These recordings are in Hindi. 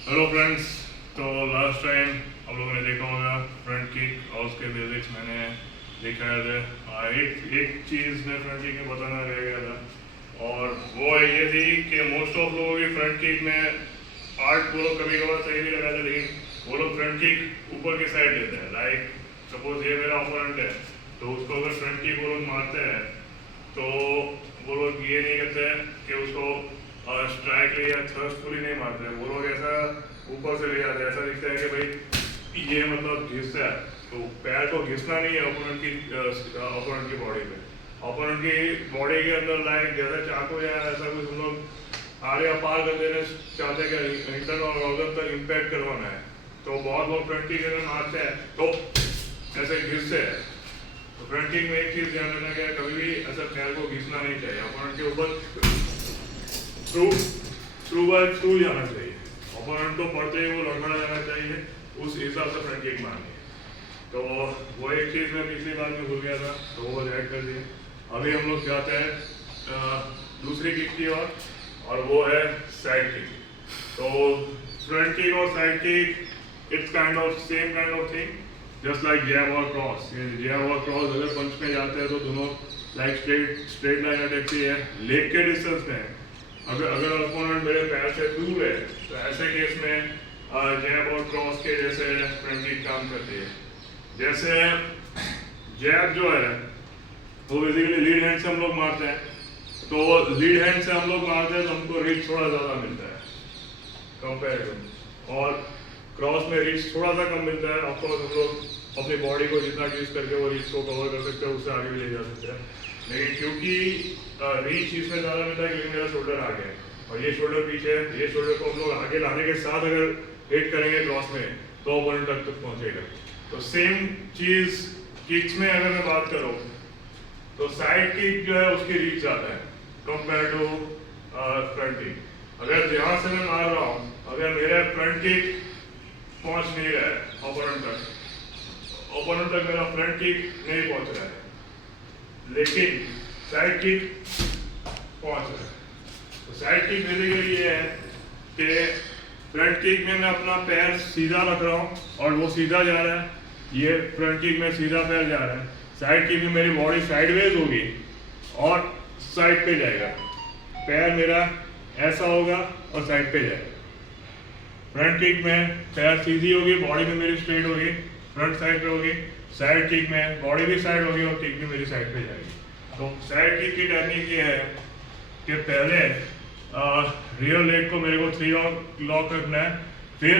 Hello friends. तो लास्ट टाइम आप लोगों ने देखा होगा फ्रंट किक और उसके बेसिक्स मैंने दिखाए थे। एक एक चीज़ मैं फ्रंट किक में बताना रह गया था और वो ये थी कि मोस्ट ऑफ लोगों की फ्रंट किक में आर्ट वो लोग कभी कभार सही भी लगाते, लेकिन वो लोग फ्रंट किक ऊपर की साइड लेते हैं। लाइक सपोज ये मेरा ओपोनेंट है तो उसको अगर फ्रंट किक वो लोग मारते हैं तो वो लोग ये नहीं करते हैं कि उसको स्ट्राइक ले या थ्रस्ट नहीं मारते हैं। वो लोग ऐसा ऊपर से ले जाते हैं, ऐसा दिखता है कि भाई ये मतलब घिसता है। तो पैर को घिसना नहीं है ओपोनेंट की बॉडी पे। ओपोनेंट की बॉडी के अंदर लाइक जैसे चाकू या ऐसा कुछ हम लोग आगे पार कर देना चाहते हैं कि इंटरनल ऑर्गन तक इम्पैक्ट करवाना है। तो बहुत लोग फ्रंट किक अगर मारते हैं तो ऐसे घिसते हैं। तो फ्रंट किक में एक चीज ध्यान रखना है, कभी भी ऐसा पैर को घिसना नहीं चाहिए। ओपोनेंट के ऊपर थ्रू जाना चाहिए। ओपोनेंट को पड़ते ही वो लड़खड़ा जाना चाहिए, उस हिसाब से फ्रंट किक मारनी है। तो वो एक चीज़ मैं पिछली बार में भूल गया था, तो वो ऐड कर दिए। अभी हम लोग जाते हैं दूसरी किक की ओर, और वो है साइड किक। तो फ्रंट किक और side kick it's kind of same kind of thing, just like jab और क्रॉस। जैब और क्रॉस अगर पंच में जाते हैं तो दोनों लाइक स्ट्रेट लाइन अटैकती है लेग के डिस्टेंस में। अगर अपोनेंट मेरे पैर से दूर है तो ऐसे केस में जैब और क्रॉस के जैसे फ्रंट किक काम करती है। जैसे जैब जो है वो बेसिकली लीड हैंड से हम लोग मारते हैं। तो लीड हैंड से हम लोग मारते हैं तो हमको रीच थोड़ा ज़्यादा मिलता है कंपेयर टू, और क्रॉस में रीच थोड़ा सा कम मिलता है। ऑफकोर्स हम लोग अपनी बॉडी को जितना यूज करके वो रीच को कवर कर सकते हैं, उससे आगे भी ले जा सकते हैं। लेकिन क्योंकि रीच इसमें ज़्यादा मिलता है क्योंकि मेरा शोल्डर आगे है और ये शोल्डर पीछे है, ये शोल्डर को हम लोग आगे लाने के साथ अगर हिट करेंगे क्रॉस में तो ओपोनेंट तक पहुंचेगा। तो सेम चीज़ किक्स में अगर मैं बात करूँ तो साइड किक जो है उसकी रीच ज़्यादा है कंपेयर टू फ्रंट किक। अगर यहाँ से मैं मार रहा हूँ, अगर मेरा फ्रंट किक पहुँच नहीं रहा है ओपोनेंट तक मेरा फ्रंट किक नहीं पहुँच रहा है, लेकिन साइड किक पहुंच रहा है। तो साइड किक बेसिकली ये है कि फ्रंट किक में मैं अपना पैर सीधा रख रहा हूँ और वो सीधा जा रहा है, ये फ्रंट किक में सीधा पैर जा रहा है। साइड किक में मेरी बॉडी साइडवेज होगी और साइड पे जाएगा, पैर मेरा ऐसा होगा और साइड पे जाएगा। फ्रंट किक में पैर सीधी होगी, बॉडी भी मेरी स्ट्रेट होगी, फ्रंट साइड पे होगी। साइड किक में बॉडी भी साइड होगी और किक भी मेरी साइड पे जाएगी। तो साइड किक की टेक्निक ये है कि पहले रियर लेग को मेरे को 3 लॉक रखना है, फिर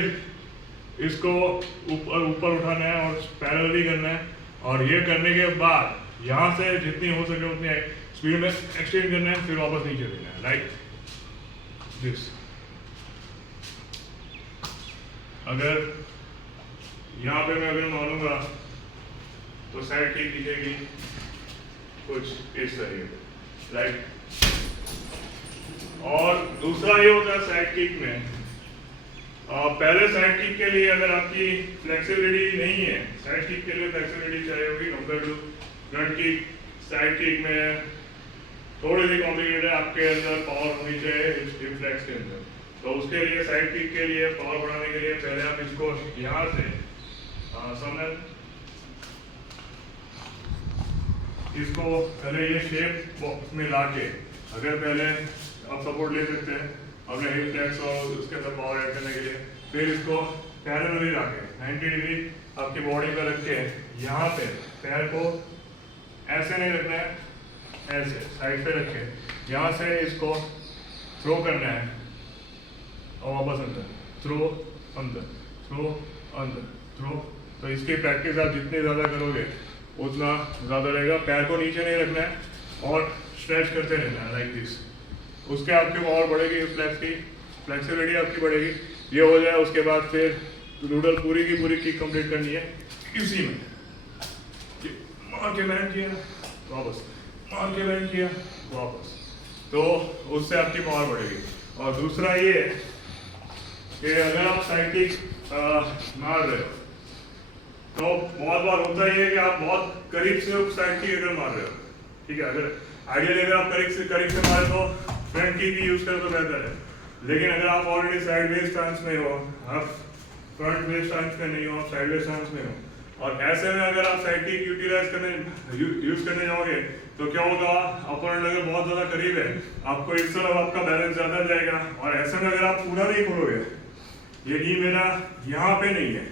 इसको ऊपर उठाना है और पैरेलली करना है, और ये करने के बाद यहाँ से जितनी हो सके उतनी स्पीड में एक्सटेंड करना है, फिर वापस नीचे देना है लाइक दिस। अगर यहाँ पे मैं अगर मारूंगा तो साइड किक दिखेगी कुछ इस तरीके राइट। और दूसरा ये होता है साइड किक में, पहले साइड किक के लिए अगर आपकी फ्लेक्सिबिलिटी नहीं है, साइड किक के लिए फ्लेक्सिबिलिटी चाहिए होगी compare to front kick. Side kick में थोड़ी सी कॉम्प्लिकेटेड है, आपके अंदर पावर होनी चाहिए हिप फ्लेक्स के अंदर। तो उसके लिए साइड किक के लिए पावर बढ़ाने के लिए पहले आप इसको यहाँ से समझ इसको पहले ये शेप बॉक्स में लाके अगर पहले आप सपोर्ट ले सकते हैं अपने हिप फ्लेक्स और उसके अंदर पावर ऐड करने के लिए, फिर इसको पैरेलली लाके 90 डिग्री आपकी बॉडी पे रख के यहाँ पे पैर को ऐसे नहीं रखना है, ऐसे साइड पे रखे यहाँ से इसको थ्रो करना है और वापस अंदर थ्रो अंदर थ्रो अंदर थ्रो। तो इसकी प्रैक्टिस आप जितनी ज़्यादा करोगे उतना ज़्यादा रहेगा। पैर को नीचे नहीं रखना है और स्ट्रेच करते रहना है लाइक दिस। उसके आपकी पावर बढ़ेगी, फ्लेक्सिबिलिटी आपकी बढ़ेगी। ये हो जाए उसके बाद फिर नूडल पूरी की पूरी किक कंप्लीट करनी है इसी में। मार के लैंड किया वापस, मार के लैंड किया वापस, तो उससे आपकी पावर बढ़ेगी। और दूसरा ये कि अगर आप साइड किक मार रहे हो तो बहुत बार होता ही है कि आप बहुत करीब से साइड किक अगर मार रहे हो, ठीक है, अगर आइडियली अगर आप करीब से मारे तो फ्रंट किक भी यूज करें तो बेहतर है। लेकिन अगर आप ऑलरेडी साइडवेज स्टांस में हो, आप फ्रंट वेज स्टांस में नहीं हो, आप साइडवेज स्टांस में हो, और ऐसे में अगर आप साइड किक यूज करने जाओगे तो क्या होगा, अपोनेंट अगर बहुत ज्यादा करीब है आपको इस तरफ आपका बैलेंस ज्यादा जाएगा, और ऐसे में अगर आप पूरा नहीं खोलोगे, ये नी मेरा यहाँ पे नहीं है,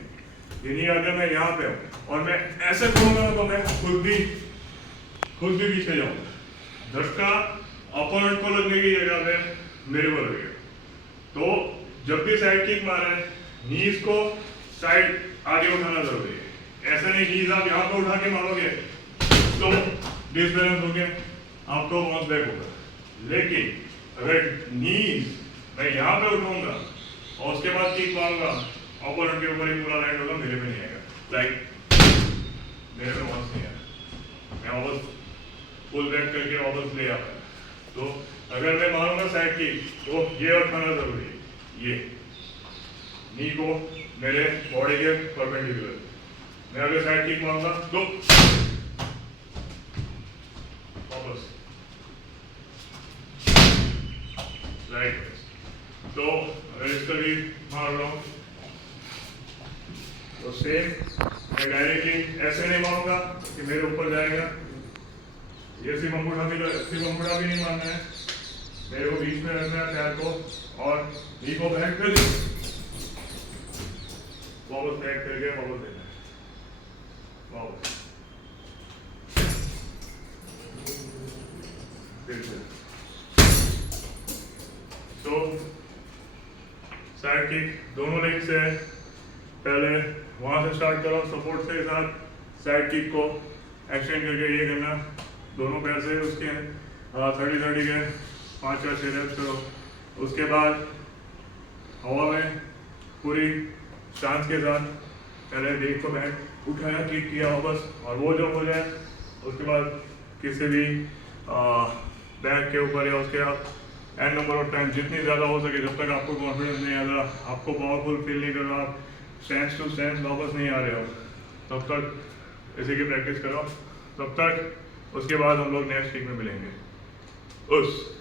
ये नी अगर मैं यहाँ पे हूँ और मैं ऐसे खोलूंगा तो मैं खुद भी पीछे जाऊंगा, धक्का अपोनेंट को लगने की जगह पे मेरे को लगेगा। तो जब भी साइड किक मारे नीज को साइड आगे उठाना जरूरी है। ऐसा नहीं नीज आप यहाँ पे उठा के मारोगे तो डिसबैलेंस होके आपको बाउंस बैक होगा, लेकिन अगर नीज मैं यहाँ पे उठाऊंगा और उसके बाद किक मारूंगा, अपोनेंट के ऊपर ही पूरा लैंड होगा, मेरे पे नहीं आएगा, लाइक मेरे पे बाउंस नहीं आएगा, मैं वापस पुल बैक करके वापस ले आता। तो अगर मैं मारूंगा साइड किक तो ये उठाना जरूरी है, ये नी को मेरे बॉडी के परपेंडिकुलर। मैं अगर साइड किक मारूंगा तो वापस राइट, तो अगर इसका भी मार रहा हूं तो सेम मैं डायरेक्टली ऐसे नहीं मारूंगा कि मेरे ऊपर जाएगा, ये सिर्फ अंगूठा भी नहीं मारना है, मेरे को बीच में रखना है पैर को और नी को बैक कर वापस बैक करके वापस देना है, वापस तो साइड किक दोनों लेग से पहले वहां से स्टार्ट करो, सपोर्ट से साथ साइड किक को एक्सटेंड करके ये करना दोनों पैर से, उसके 30-30 के 5 या 6 रेप्स करो। उसके बाद हवा में पूरी चांस के साथ पहले लेग को बैक उठाया, किक किया वापस, और वो जो हो जाए उसके बाद किसी भी बैक के ऊपर या उसके आप एंड नंबर ऑफ टाइम जितनी ज़्यादा हो सके, जब तक आपको कॉन्फिडेंस नहीं आ रहा, आपको पावरफुल फील नहीं कर रहा, आप स्टैंड टू स्टैंड वापस नहीं आ रहे हो, तब तक इसी की प्रैक्टिस करो, तब तक उसके बाद हम लोग नेक्स्ट वीक में मिलेंगे। उस